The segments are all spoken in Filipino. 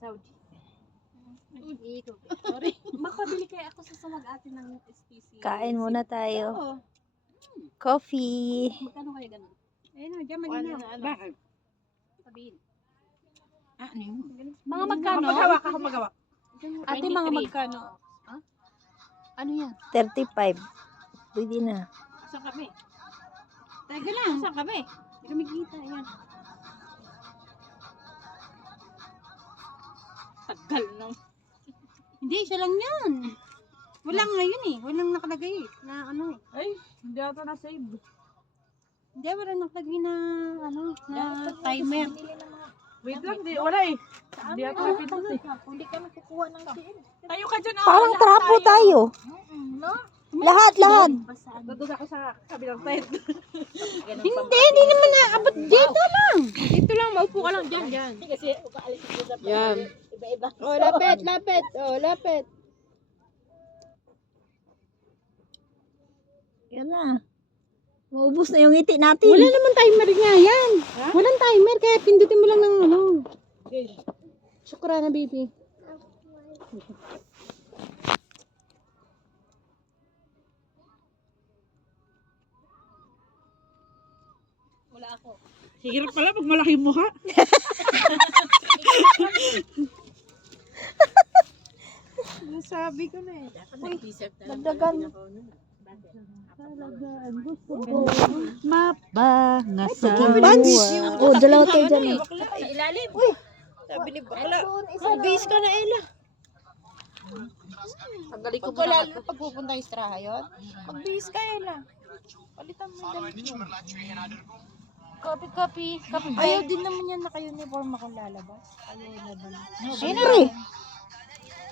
Saudi. Sorry. Makabili kaya ako sa sumag-ate ng SPC. Kain muna tayo. Oo. Coffee. Magkano kaya ganun? Ayun o, diyan malinaw. Bakit? Sabihin. Ano yun? Mga magkano? Maghawak ako maghawak. Ate, mga magkano? Ano yan? 35. Pwede na. Saan kami? Teka lang. Saan kami? Hindi kami kita. Yan. Tagal no. Hindi, siya lang yan. Walang ngayon eh. Walang nakalagay eh. Na ano eh. Ay, hindi ako na-save. Hindi, walang nakalagay na ano, na timer. Wait lang, wala eh. Hindi ako napindot eh. Hindi kami kukuha ng tin. Tayo ka dyan Parang trapo tayo. No? Lahat. Dadog ako sa kabilang side. Hindi naman naabot dito lang. Dito lang, maupo ka lang dyan. Kasi ukaalis ko sa Yan. iba-iba. Oh, lapit. Oh, lapit. Yan na. Maubos na yung ngiti natin. Wala naman timer nga yan. Ha? Walang timer, kaya pindutin mo lang ng ano. Syukran na, baby. Wala ako. Hirap pala pag malaki yung mukha. Sabi ko na eh. Dagdagan. Mabangas sa Maging punch. Oh, dalawa tayo dyan. Sa ilalim. Uy. Sabi ni Bakla. Bis ka na, Ella. Tagali ko pala pag pupunta yung Straha yun. Magbihis ka, Ella. Palitan mo yung damit mo. Copy. Ayaw din naman yan naka-uniform akong lalabas. Ayaw na ba? Siyempre.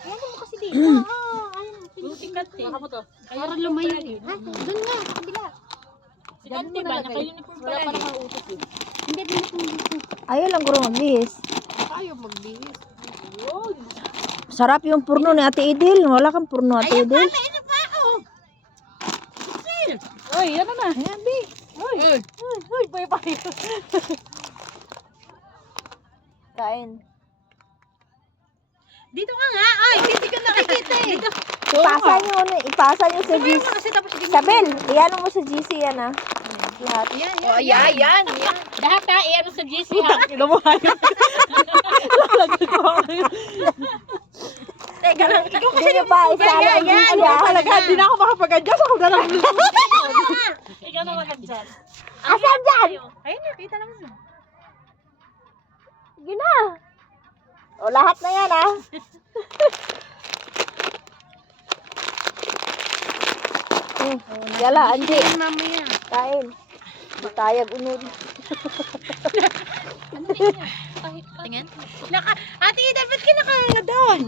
Ayaw mo kasi dito. Ayaw. Sikat eh. Ako to. Para lumayo eh. Ha? Doon nga, sa kabila. Sikat eh ba? Naka-uniform pala eh. Hindi, binit mo dito. Ayaw lang guro magbihis. Ayaw magbihis. Yun. Sarap yung purno ni Ate Idil. Wala kang purno, Ate Idil. Uy, ano na? Ayan, Bi. Uy, boy pa rin. Kain. Dito ka nga. Ay, hindi ka nakikita eh. Dito. Ipasa nyo sa GC. Sabel, iyan mo sa GC yan ah. Lahat. Oh, yan. Lahat ha, ano sa GC ha? Kinabuhay. Lalagay ko ako yun. Teka lang. Hindi nyo pa isala ang GC Ano ah. talaga? Hindi na ako makapag-adjust. Ako na lang. Ikaw na mag-adjust. Asan dyan? Ayun, nakita naman yun. Gina. O lahat na yan ah. Yala, Anji. Mamaya. Kain. Tayag unod. Tingin? Ate Ida, ba't ka nakanga doon?